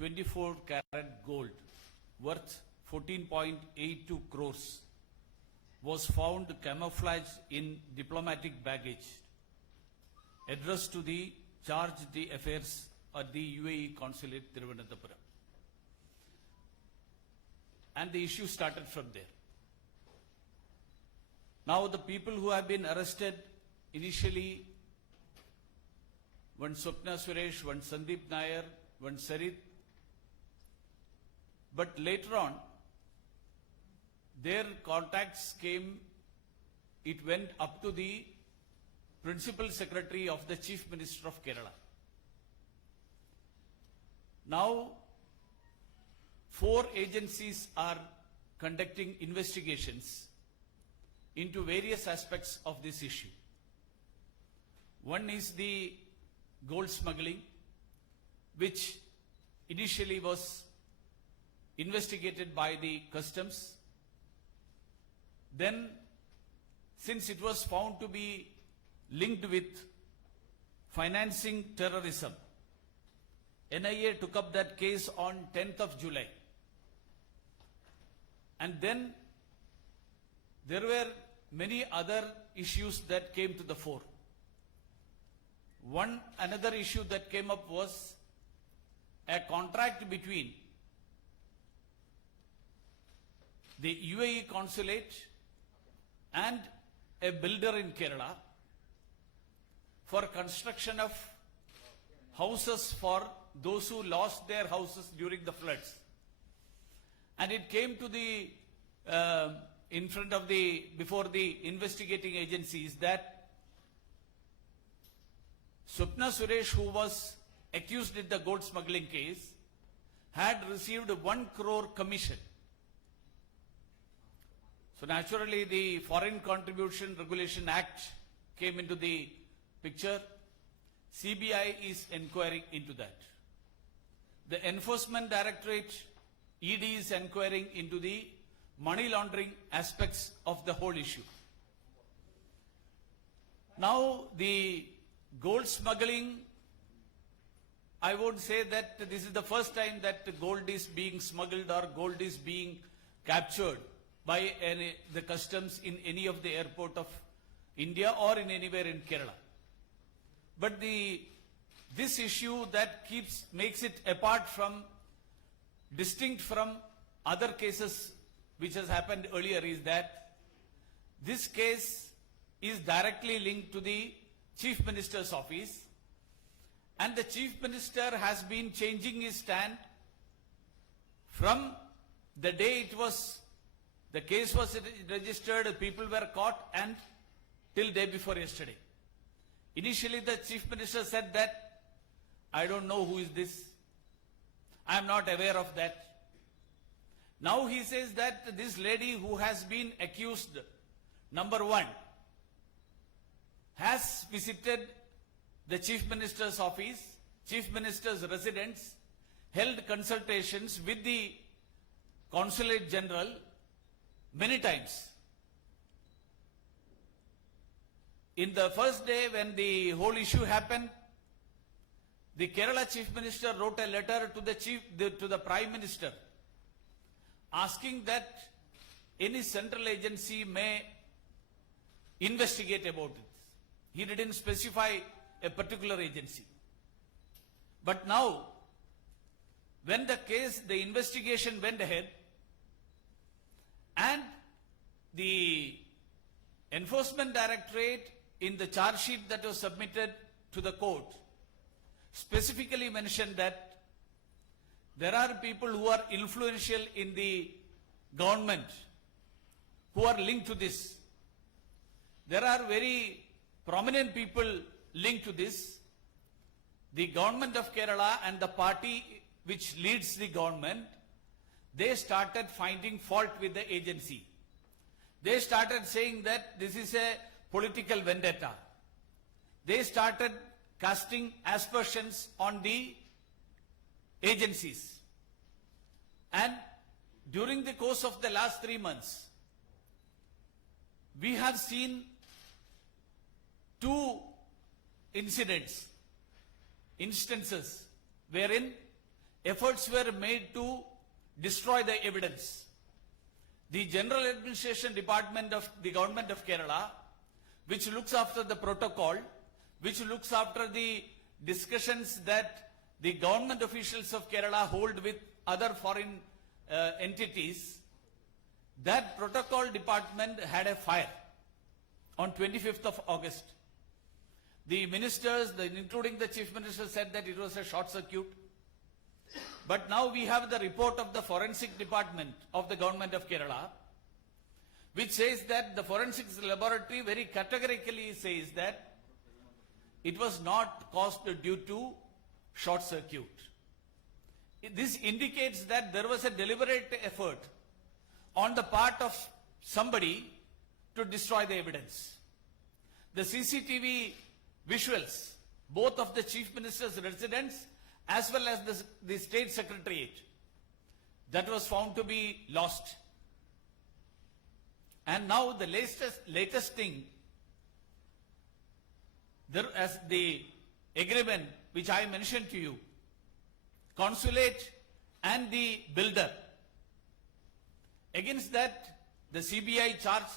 24-carat gold worth 14.82 crores was found camouflaged in diplomatic baggage addressed to the charge d'affaires at the UAE consulate Thiruvananthapuram. And the issue started from there. Now the people who have been arrested initially, one Swapna Suresh, one Sandeep Nair, one Sarit, but later on their contacts came, it went up to the Principal Secretary of the Chief Minister of Kerala. Now 4 agencies are conducting investigations into various aspects of this issue. One is the gold smuggling, which initially was investigated by the customs. Then, since it was found to be linked with financing terrorism, NIA took up that case on 10th of July. And then there were many other issues that came to the fore. Another issue that came up was a contract between the UAE consulate and a builder in Kerala for construction of houses for those who lost their houses during the floods. And it came to the before the investigating agencies that Swapna Suresh, who was accused in the gold smuggling case, had received 1 crore commission. So naturally the Foreign Contribution Regulation Act came into the picture. CBI is inquiring into that. The Enforcement Directorate, ED, is inquiring into the money laundering aspects of the whole issue. Now the gold smuggling, I would say that this is the first time that gold is being smuggled or gold is being captured by the customs in any of the airport of India or in anywhere in Kerala. But this issue that makes it distinct from other cases which has happened earlier is that this case is directly linked to the Chief Minister's office, and the Chief Minister has been changing his stand from the day the case was registered, people were caught, and till day before yesterday. Initially the Chief Minister said that, I don't know who is this, I am not aware of that. Now he says that this lady who has been accused, number 1, has visited the Chief Minister's office, Chief Minister's residence, held consultations with the Consulate General many times. In the first day when the whole issue happened, the Kerala Chief Minister wrote a letter to the Prime Minister asking that any central agency may investigate about it. He didn't specify a particular agency. But now, when the investigation went ahead, and the Enforcement Directorate in the charge sheet that was submitted to the court specifically mentioned that there are people who are influential in the government who are linked to this. There are very prominent people linked to this. The government of Kerala and the party which leads the government, they started finding fault with the agency. They started saying that this is a political vendetta. They started casting aspersions on the agencies. And during the course of the last 3 months, we have seen 2 instances wherein efforts were made to destroy the evidence. The General Administration Department of the Government of Kerala, which looks after the protocol, which looks after the discussions that the government officials of Kerala hold with other foreign entities, that protocol department had a fire on 25th of August. The ministers, including the chief minister, said that it was a short circuit. But now we have the report of the forensic department of the government of Kerala, which says that the forensics laboratory very categorically says that it was not caused due to short circuit. This indicates that there was a deliberate effort on the part of somebody to destroy the evidence. The CCTV visuals, both of the chief minister's residence as well as the state secretariat, that was found to be lost. And now the latest thing, there as the agreement which I mentioned to you, consulate and the builder, against that the CBI charged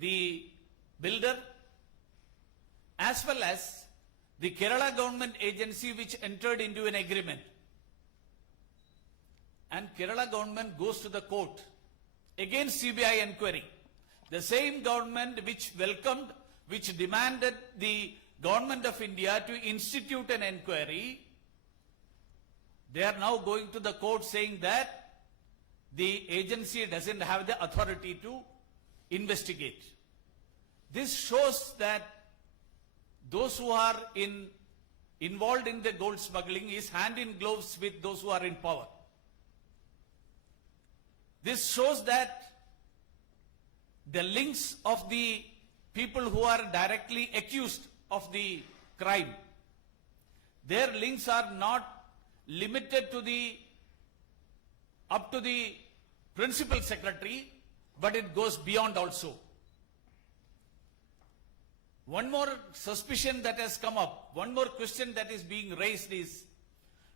the builder as well as the Kerala government agency which entered into an agreement. And Kerala government goes to the court against CBI inquiry. The same government which welcomed, which demanded the government of India to institute an inquiry, they are now going to the court saying that the agency doesn't have the authority to investigate. This shows that those who are involved in the gold smuggling is hand in gloves with those who are in power. This shows that the links of the people who are directly accused of the crime, their links are not limited to up to the principal secretary, but it goes beyond also. One more suspicion that has come up, one more question that is being raised is,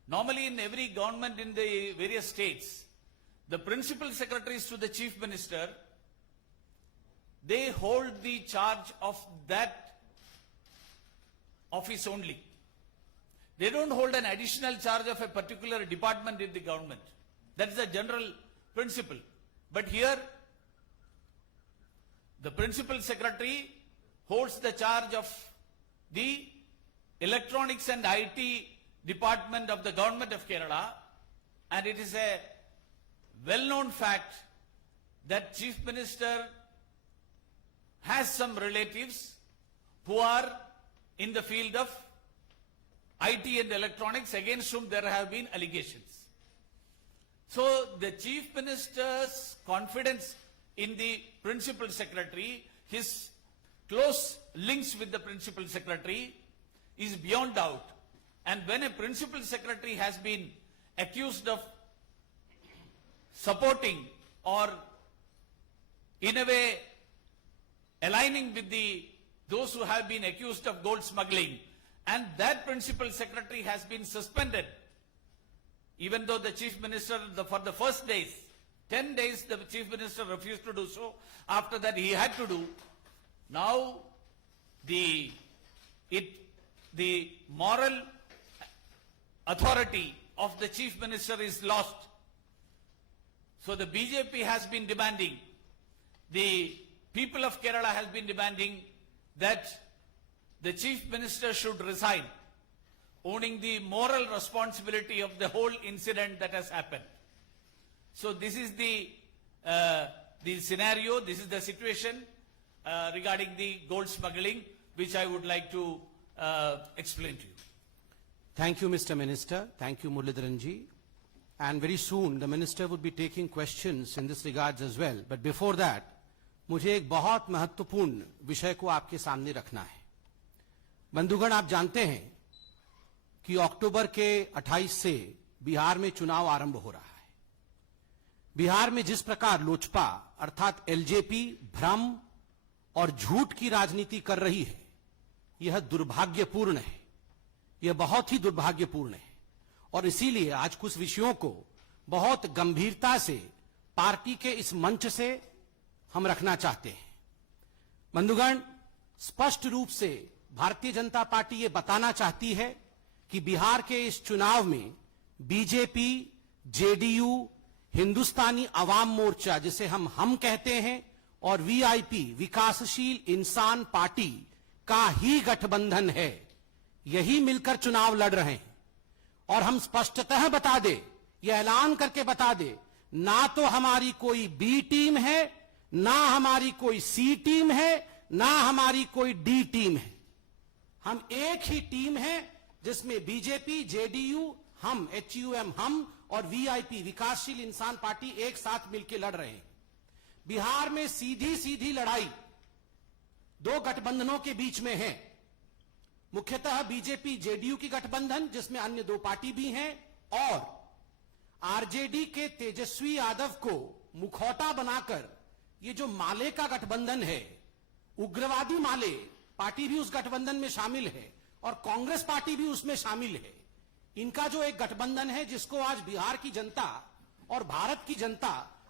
normally in every government in the various states, the principal secretaries to the chief minister, they hold the charge of that office only. They don't hold an additional charge of a particular department in the government. That is a general principle. But here, the principal secretary holds the charge of the electronics and IT department of the government of Kerala, and it is a well-known fact that chief minister has some relatives who are in the field of IT and electronics against whom there have been allegations. So the chief minister's confidence in the principal secretary, his close links with the principal secretary is beyond doubt. And when a principal secretary has been accused of supporting or in a way aligning with those who have been accused of gold smuggling, and that principal secretary has been suspended, even though the chief minister for the first days, 10 days the chief minister refused to do so, after that he had to do. Now the moral authority of the chief minister is lost. So the BJP has been demanding, the people of Kerala has been demanding that the chief minister should resign, owning the moral responsibility of the whole incident that has happened. So this is the scenario, this is the situation regarding the gold smuggling, which I would like to explain to you. Thank you, Mr. Minister. Thank you, Muralidharanji. And very soon, the Minister would be taking questions in this regards as well. But before that, मुझे एक बहुत महत्वपूर्ण विषय को आपके सामने रखना है। बंधुगण, आप जानते हैं कि अक्टूबर के 28 से बिहार में चुनाव आरंभ हो रहा है। बिहार में जिस प्रकार लोजपा अर्थात एलजेपी भ्रम और झूठ की राजनीति कर रही है, यह दुर्भाग्यपूर्ण है। यह बहुत ही दुर्भाग्यपूर्ण है और इसीलिए आज कुछ विषयों को बहुत गंभीरता से पार्टी के इस मंच से हम रखना चाहते हैं। बंधुगण, स्पष्ट रूप से भारतीय जनता पार्टी ये बताना चाहती है कि बिहार के इस चुनाव में बीजेपी, जेडीयू, हिंदुस्तानी अवाम मोर्चा जिसे हम कहते हैं और वीआईपी विकासशील इंसान पार्टी का ही गठबंधन है। यही मिलकर चुनाव लड़ रहे हैं और हम स्पष्टतः बता दे, यह ऐलान करके बता दे, ना तो हमारी कोई बी टीम है, ना हमारी कोई सी टीम है, ना हमारी कोई डी टीम है। हम एक ही टीम है जिसमें बीजेपी, जेडीयू, हम HUM हम और वीआईपी विकासशील इंसान पार्टी एक साथ मिलकर लड़ रहे हैं। बिहार में सीधी सीधी लड़ाई दो गठबंधनों के बीच में है, मुख्यतः बीजेपी जेडीयू की गठबंधन जिसमें अन्य दो पार्टी भी हैं और आरजेडी के तेजस्वी यादव को मुखौटा बनाकर ये जो माले का गठबंधन है, उग्रवादी माले पार्टी भी उस गठबंधन में शामिल है और कांग्रेस पार्टी भी उसमें शामिल है। इनका जो एक गठबंधन है जिसको आज बिहार की जनता और भारत की जनता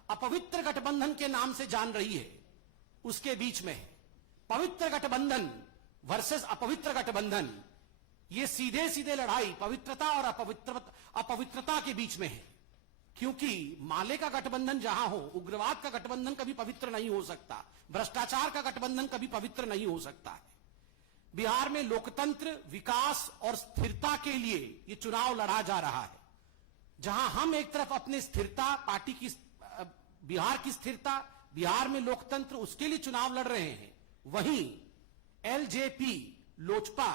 अपवित्र गठबंधन के नाम से जान रही है, उसके बीच में है। पवित्र गठबंधन वर्सेस अपवित्र गठबंधन, ये सीधे सीधे लड़ाई पवित्रता और अपवित्रता के बीच में है। क्योंकि माले का गठबंधन जहां हो, उग्रवाद का गठबंधन कभी पवित्र नहीं हो सकता, भ्रष्टाचार का गठबंधन कभी पवित्र नहीं हो सकता है। बिहार में लोकतंत्र, विकास और स्थिरता के लिए ये चुनाव लड़ा जा रहा है, जहां हम एक तरफ अपनी स्थिरता, पार्टी की, बिहार की स्थिरता, बिहार में लोकतंत्र, उसके लिए चुनाव लड़ रहे हैं, वहीं एलजेपी, लोजपा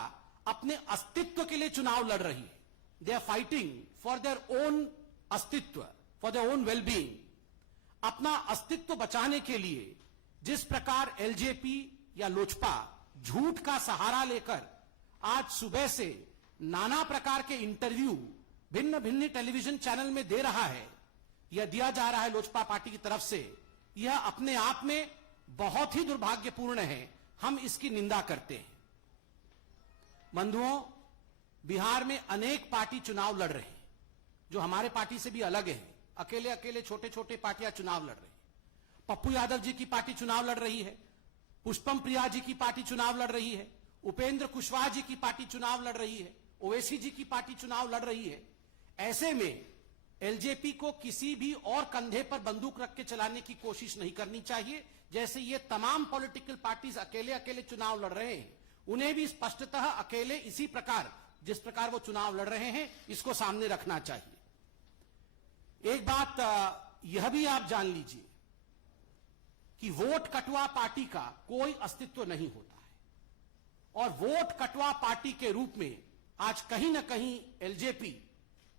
अपने अस्तित्व के लिए चुनाव लड़ रही है। They are fighting for their own अस्तित्व, फॉर देयर ओन वेलबींग। अपना अस्तित्व बचाने के लिए जिस प्रकार एलजेपी या लोजपा झूठ का सहारा लेकर आज सुबह से नाना प्रकार के इंटरव्यू भिन्न भिन्न टेलीविजन चैनल में दे रहा है, यह दिया जा रहा है लोजपा पार्टी की तरफ से, यह अपने आप में बहुत ही दुर्भाग्यपूर्ण है। हम इसकी निंदा करते हैं। बंधुओं, बिहार में अनेक पार्टी चुनाव लड़ रहे हैं जो हमारे पार्टी से भी अलग है। अकेले अकेले छोटे छोटे पार्टियां चुनाव लड़ रही हैं। पप्पू यादव जी की पार्टी चुनाव लड़ रही है, पुष्पम प्रिया जी की पार्टी चुनाव लड़ रही है, उपेंद्र कुशवाहा जी की पार्टी चुनाव लड़ रही है, ओवैसी जी की पार्टी चुनाव लड़ रही है। ऐसे में एलजेपी को किसी भी और कंधे पर बंदूक रख के चलाने की कोशिश नहीं करनी चाहिए। जैसे ये तमाम पॉलिटिकल पार्टीज अकेले अकेले चुनाव लड़ रहे हैं, उन्हें भी स्पष्टतः अकेले इसी प्रकार, जिस प्रकार वो चुनाव लड़ रहे हैं, इसको सामने रखना चाहिए। एक बात यह भी आप जान लीजिए कि वोट कटवा पार्टी का कोई अस्तित्व नहीं होता है और वोट कटवा पार्टी के रूप में आज कहीं ना कहीं एलजेपी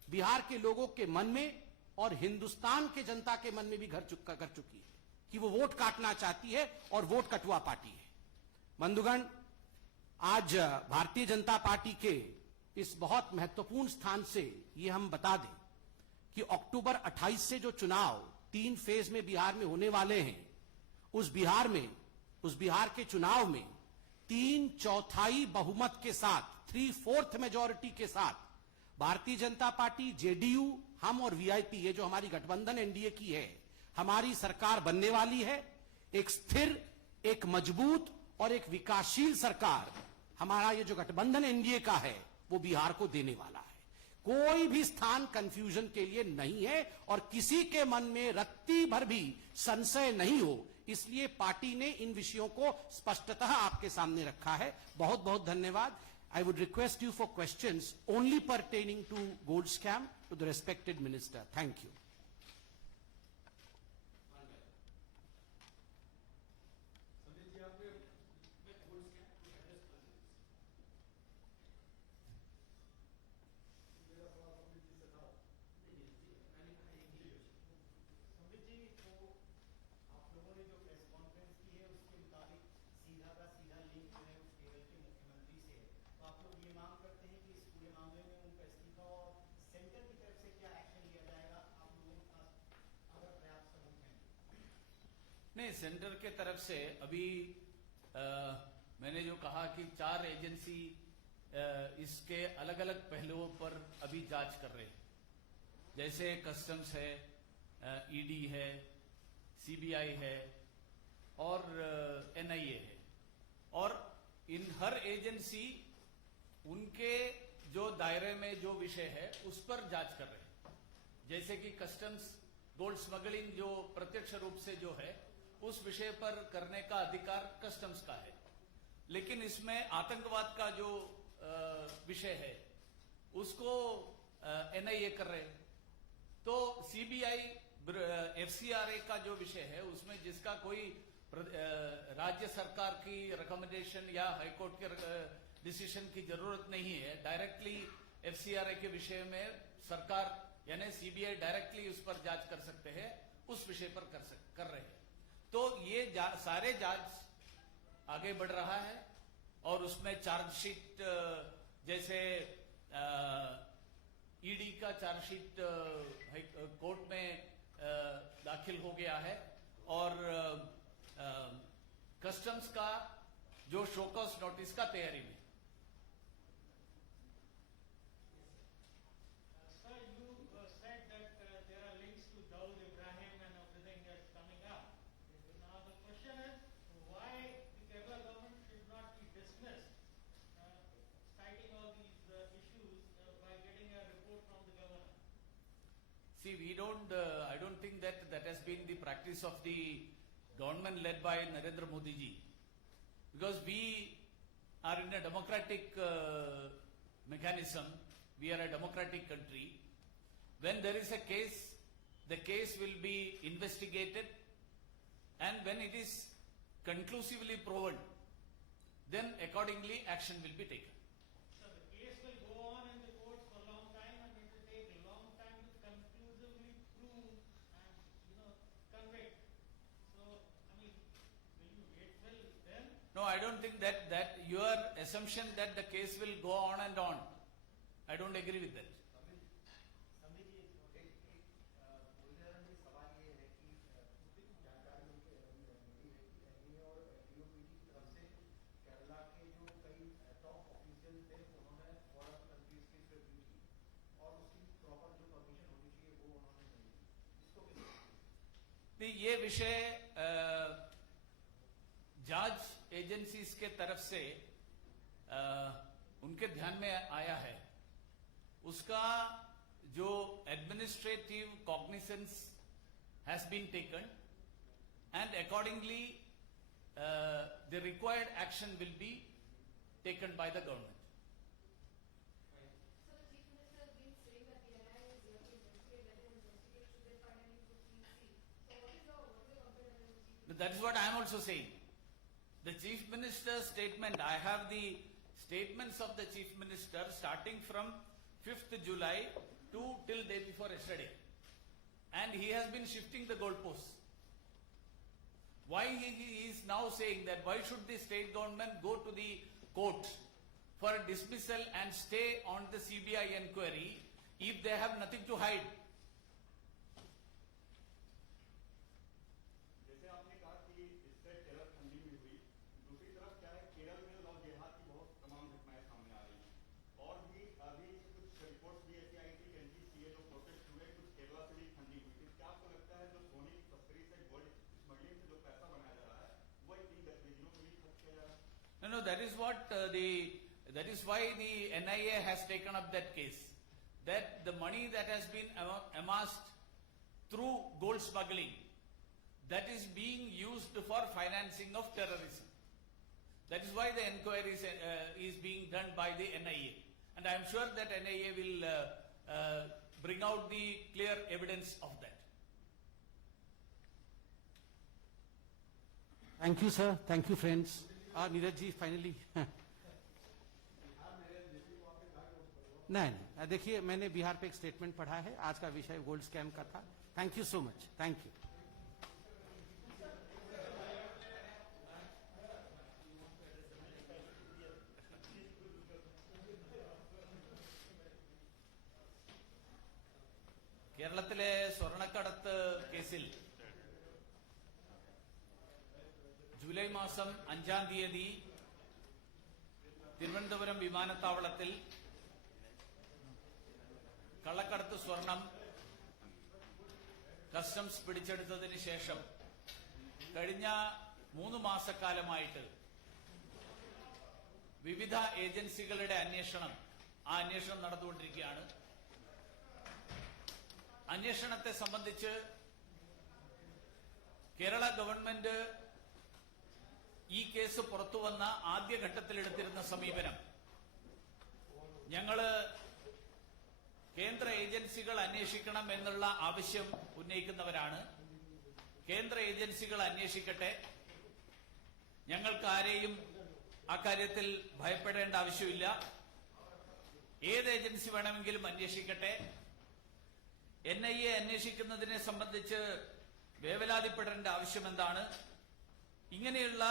बिहार के लोगों के मन में और हिंदुस्तान के जनता के मन में भी कर चुकी है कि वो वोट काटना चाहती है और वोट कटवा पार्टी है। बंधुगण, आज भारतीय जनता पार्टी के इस बहुत महत्वपूर्ण स्थान से ये हम बता दें कि अक्टूबर 28 से जो चुनाव 3 फेज में बिहार में होने वाले हैं, उस बिहार के चुनाव में 3/4 बहुमत के साथ, 3/4 मेजॉरिटी के साथ भारतीय जनता पार्टी, जेडीयू, हम और वीआईपी, ये जो हमारी गठबंधन एनडीए की है, हमारी सरकार बनने वाली है। एक स्थिर, एक मजबूत और एक विकासशील सरकार हमारा ये जो गठबंधन एनडीए का है वो बिहार को देने वाला है। कोई भी स्थान कंफ्यूजन के लिए नहीं है और किसी के मन में रत्ती भर भी संशय नहीं हो, इसलिए पार्टी ने इन विषयों को स्पष्टतः आपके सामने रखा है। बहुत बहुत धन्यवाद। I would request you for questions only pertaining to gold scam to the respected minister. Thank you. नहीं, सेंटर के तरफ से अभी मैंने जो कहा कि 4 एजेंसी इसके अलग अलग पहलुओं पर अभी जांच कर रहे हैं। जैसे कस्टम्स है, ईडी है, सीबीआई है और एनआईए है। और इन हर एजेंसी उनके जो दायरे में जो विषय है उस पर जांच कर रहे हैं। जैसे कि कस्टम्स गोल्ड स्मगलिंग जो प्रत्यक्ष रूप से जो है उस विषय पर करने का अधिकार कस्टम्स का है, लेकिन इसमें आतंकवाद का जो विषय है उसको एनआईए कर रहे हैं। तो सीबीआई एफसीआरए का जो विषय है उसमें जिसका कोई राज्य सरकार की रिकमेंडेशन या हाईकोर्ट के डिसीजन की जरूरत नहीं है, डायरेक्टली एफसीआरए के विषय में सरकार यानी सीबीआई डायरेक्टली उस पर जांच कर सकते हैं, उस विषय पर कर रहे हैं। तो ये सारे जांच आगे बढ़ रहा है और उसमें चार्जशीट जैसे ईडी का चार्जशीट कोर्ट में दाखिल हो गया है और कस्टम्स का जो शोकॉज नोटिस का तैयारी में। Sir, you said that there are links to Dawood Ibrahim and everything that's coming up. Now the question is, why the Kerala government should not be dismissed, citing all these issues by getting a report from the governor? See, I don't think that has been the practice of the government led by Narendra Modi ji. Because we are in a democratic mechanism, we are a democratic country. When there is a case, the case will be investigated, and when it is conclusively proven, then accordingly action will be taken. So the case will go on in the courts for a long time and it will take a long time to conclusively prove and, convict. So, I mean, will you wait till then? No, I don't think that your assumption that the case will go on and on, I don't agree with that. ये विषय जांच agencies के तरफ से उनके ध्यान में आया है। उसका जो administrative cognisance has been taken and accordingly the required action will be taken by the government. That is what I am also saying. The Chief Minister's statement, I have the statements of the Chief Minister starting from 5th July to till day before yesterday. And he has been shifting the goalposts. Why he is now saying that why should the state government go to the court for a dismissal and stay on the CBI inquiry if they have nothing to hide? No, that is what that is why the NIA has taken up that case. That the money that has been amassed through gold smuggling, that is being used for financing of terrorism. That is why the inquiry is being done by the NIA. And I am sure that NIA will bring out the clear evidence of that. Thank you, sir. Thank you, friends. Neeraj ji finally नहीं, देखिए मैंने बिहार पे एक statement पढ़ा है, आज का विषय गोल्ड स्कैम का था। Thank you so much, thank you. കേരളത്തിലെ സ്വർണ്ണക്കടത്ത് കേസിൽ ജൂലൈ മാസം 5-ാം തീയതി തിരുവനന്തപുരം വിമാനത്താവളത്തിൽ കള്ളക്കടത്ത് സ്വർണം കസ്റ്റംസ് പിടിച്ചെടുത്തതിന് ശേഷം കഴിഞ്ഞ 3 മാസക്കാലമായിട്ട് വിവിധ ഏജൻസികളുടെ അന്വേഷണം നടന്നുകൊണ്ടിരിക്കുകയാണ്. അന്വേഷണത്തെ സംബന്ധിച്ച് കേരള ഗവൺമെന്റ് ഈ കേസ് പുറത്തുവന്ന ആദ്യഘട്ടത്തിലെടുത്തിരുന്ന സമീപനം, ഞങ്ങള് കേന്ദ്ര ഏജൻസികൾ അന്വേഷിക്കണം എന്നുള്ള ആവശ്യം ഉന്നയിക്കുന്നവരാണ്. കേന്ദ്ര ഏജൻസികൾ അന്വേഷിക്കട്ടെ, ഞങ്ങൾക്ക് ആരെയും അക്കാര്യത്തിൽ ഭയപ്പെടേണ്ട ആവശ്യമില്ല. ഏത് ഏജൻസി വേണമെങ്കിലും അന്വേഷിക്കട്ടെ. NIA അന്വേഷിക്കുന്നതിനെ സംബന്ധിച്ച് വേവലാതിപ്പെടേണ്ട ആവശ്യം എന്താണ്? ഇങ്ങനെയുള്ള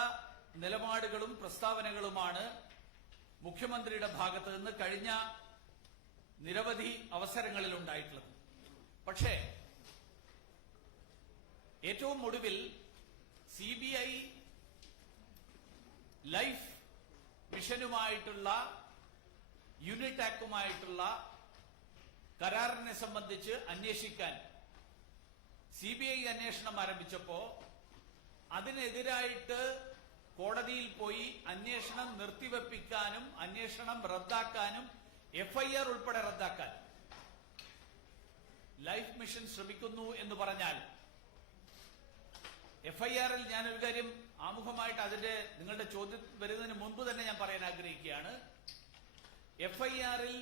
നിലപാടുകളും പ്രസ്താവനകളുമാണ് മുഖ്യമന്ത്രിയുടെ ഭാഗത്ത് നിന്ന് കഴിഞ്ഞ നിരവധി അവസരങ്ങളിൽ ഉണ്ടായിട്ടുള്ളത്. പക്ഷേ ഏറ്റവും ഒടുവിൽ CBI ലൈഫ് മിഷനുമായിട്ടുള്ള യൂണിടാക്കുമായിട്ടുള്ള കരാറിനെ സംബന്ധിച്ച് അന്വേഷിക്കാൻ CBI അന്വേഷണം ആരംഭിച്ചപ്പോ അതിനെതിരായിട്ട് കോടതിയിൽ പോയി അന്വേഷണം നിർത്തിവെപ്പിക്കാനും അന്വേഷണം റദ്ദാക്കാനും FIR ഉൾപ്പെടെ റദ്ദാക്കാൻ ലൈഫ് മിഷൻ ശ്രമിക്കുന്നു എന്ന് പറഞ്ഞാൽ FIR-ൽ ഞാനൊരു കാര്യം ആമുഖമായിട്ട് അതിന്റെ നിങ്ങളുടെ ചോദ്യം വരുന്നതിന് മുൻപ് തന്നെ ഞാൻ പറയാൻ ആഗ്രഹിക്കുകയാണ്. FIR-ൽ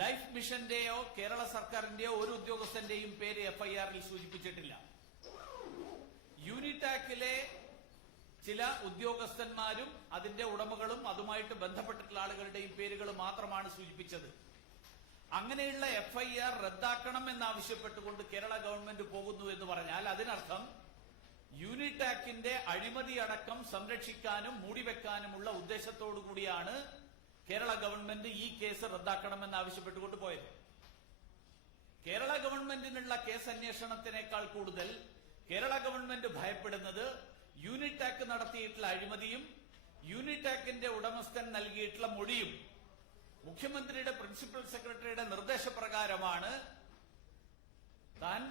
ലൈഫ് മിഷന്റെയോ കേരള സർക്കാരിന്റെയോ ഒരു ഉദ്യോഗസ്ഥന്റെയും പേര് FIR-ൽ സൂചിപ്പിച്ചിട്ടില്ല. യൂണിടാക്കിലെ ചില ഉദ്യോഗസ്ഥന്മാരും അതിന്റെ ഉടമകളും അതുമായിട്ട് ബന്ധപ്പെട്ടിട്ടുള്ള ആളുകളുടെയും പേരുകൾ മാത്രമാണ് സൂചിപ്പിച്ചത്. അങ്ങനെയുള്ള FIR റദ്ദാക്കണം എന്നാവശ്യപ്പെട്ടുകൊണ്ട് കേരള ഗവൺമെന്റ് പോകുന്നു എന്ന് പറഞ്ഞാൽ അതിനർത്ഥം യൂണിടാക്കിന്റെ അഴിമതി അടക്കം സംരക്ഷിക്കാനും മൂടിവെക്കാനുമുള്ള ഉദ്ദേശത്തോടു കൂടിയാണ് കേരള ഗവൺമെന്റ് ഈ കേസ് റദ്ദാക്കണമെന്ന് ആവശ്യപ്പെട്ടുകൊണ്ട് പോയത്. കേരള ഗവൺമെന്റിനുള്ള കേസ് അന്വേഷണത്തിനേക്കാൾ കൂടുതൽ കേരള ഗവൺമെന്റ് ഭയപ്പെടുന്നത് യൂണിടാക്ക് നടത്തിയിട്ടുള്ള അഴിമതിയും യൂണിടാക്കിന്റെ ഉടമസ്ഥൻ നൽകിയിട്ടുള്ള മൊഴിയും. മുഖ്യമന്ത്രിയുടെ പ്രിൻസിപ്പൽ സെക്രട്ടറിയുടെ നിർദ്ദേശപ്രകാരമാണ് താൻ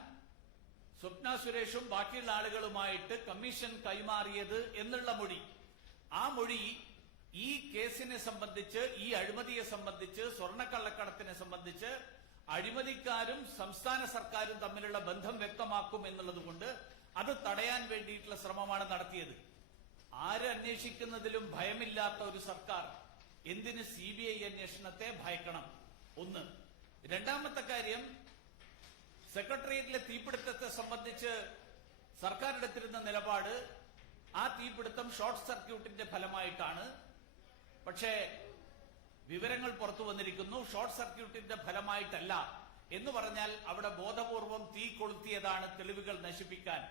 സ്വപ്ന സുരേഷും ബാക്കിയുള്ള ആളുകളുമായിട്ട് കമ്മീഷൻ കൈമാറിയത് എന്നുള്ള മൊഴി. ആ മൊഴി ഈ കേസിനെ സംബന്ധിച്ച്, ഈ അഴിമതിയെ സംബന്ധിച്ച്, സ്വർണ്ണക്കള്ളക്കടത്തിനെ സംബന്ധിച്ച് അഴിമതിക്കാരും സംസ്ഥാന സർക്കാരും തമ്മിലുള്ള ബന്ധം വ്യക്തമാക്കും എന്നുള്ളതുകൊണ്ട് അത് തടയാൻ വേണ്ടിയിട്ടുള്ള ശ്രമമാണ് നടത്തിയത്. ആര് അന്വേഷിക്കുന്നതിലും ഭയമില്ലാത്ത ഒരു സർക്കാർ എന്തിന് CBI അന്വേഷണത്തെ ഭയക്കണം? ഒന്ന്. രണ്ടാമത്തെ കാര്യം, സെക്രട്ടേറിയറ്റിലെ തീപിടുത്തത്തെ സംബന്ധിച്ച് സർക്കാർ എടുത്തിരുന്ന നിലപാട് ആ തീപിടുത്തം ഷോർട്ട് സർക്യൂട്ടിന്റെ ഫലമായിട്ടാണ്. പക്ഷേ വിവരങ്ങൾ പുറത്തു വന്നിരിക്കുന്നു ഷോർട്ട് സർക്യൂട്ടിന്റെ ഫലമായിട്ടല്ല എന്ന് പറഞ്ഞാൽ അവിടെ ബോധപൂർവം തീ കൊളുത്തിയതാണ് തെളിവുകൾ നശിപ്പിക്കാൻ.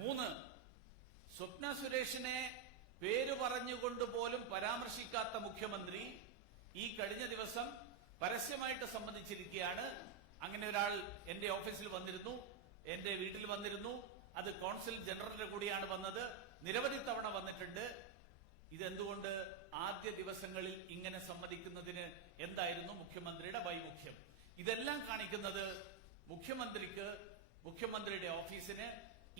3. സ്വപ്ന സുരേഷിനെ പേര് പറഞ്ഞുകൊണ്ട് പോലും പരാമർശിക്കാത്ത മുഖ്യമന്ത്രി ഈ കഴിഞ്ഞ ദിവസം പരസ്യമായിട്ട് സമ്മതിച്ചിരിക്കുകയാണ്. അങ്ങനെ ഒരാൾ എന്റെ ഓഫീസിൽ വന്നിരുന്നു, എന്റെ വീട്ടിൽ വന്നിരുന്നു, അത് കോൺസുൽ ജനറലിന്റെ കൂടിയാണ് വന്നത്, നിരവധി തവണ വന്നിട്ടുണ്ട്. ഇതെന്തുകൊണ്ട് ആദ്യ ദിവസങ്ങളിൽ ഇങ്ങനെ സമ്മതിക്കുന്നതിന് എന്തായിരുന്നു മുഖ്യമന്ത്രിയുടെ വൈമുഖ്യം? ഇതെല്ലാം കാണിക്കുന്നത് മുഖ്യമന്ത്രിയുടെ ഓഫീസിന്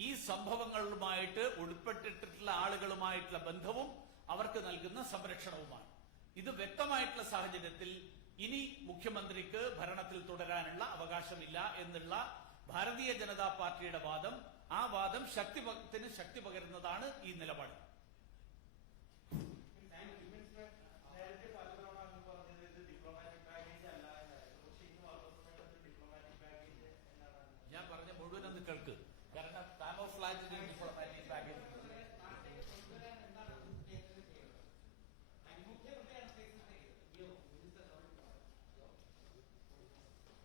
ഈ സംഭവങ്ങളുമായിട്ട് ഉൾപ്പെട്ടിട്ടുള്ള ആളുകളുമായിട്ടുള്ള ബന്ധവും അവർക്ക് നൽകുന്ന സംരക്ഷണവുമാണ്. ഇത് വ്യക്തമായിട്ടുള്ള സാഹചര്യത്തിൽ ഇനി മുഖ്യമന്ത്രിക്ക് ഭരണത്തിൽ തുടരാനുള്ള അവകാശമില്ല എന്നുള്ള ഭാരതീയ ജനതാ പാർട്ടിയുടെ വാദം, ആ വാദം ശക്തി പകരുന്നതാണ് ഈ നിലപാട്.